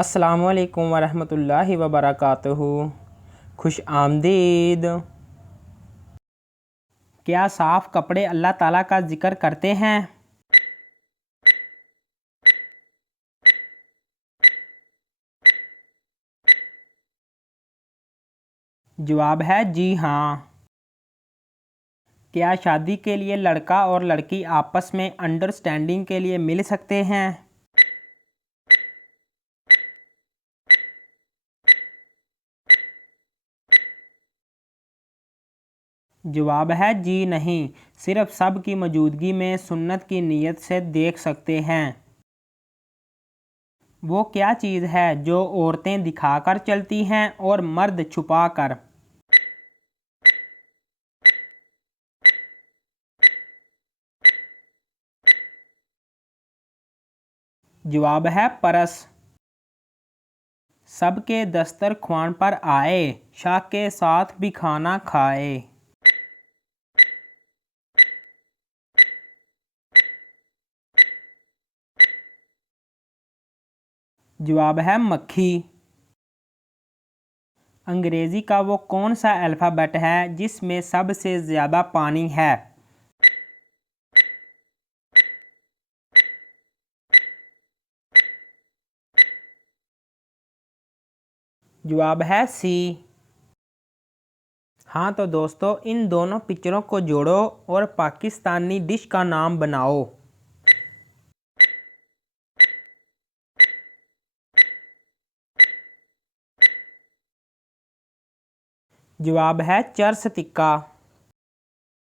अस्सलामुअलैकुम वरहमतुल्लाहि वबरकातुहू। खुश आमदीद। क्या साफ़ कपड़े अल्लाह ताला का ज़िक्र करते हैं? जवाब है जी हाँ। क्या शादी के लिए लड़का और लड़की आपस में अंडरस्टैंडिंग के लिए मिल सकते हैं? जवाब है जी नहीं, सिर्फ सब की मौजूदगी में सुन्नत की नीयत से देख सकते हैं। वो क्या चीज़ है जो औरतें दिखाकर चलती हैं और मर्द छुपा कर? जवाब है परस। सबके दस्तरख्वान पर आए, शाह के साथ भी खाना खाए। जवाब है मक्खी। अंग्रेज़ी का वो कौन सा अल्फ़ाबेट है जिसमें सबसे ज़्यादा पानी है? जवाब है सी। हाँ तो दोस्तों, इन दोनों पिक्चरों को जोड़ो और पाकिस्तानी डिश का नाम बनाओ। जवाब है चर्स टिक्का।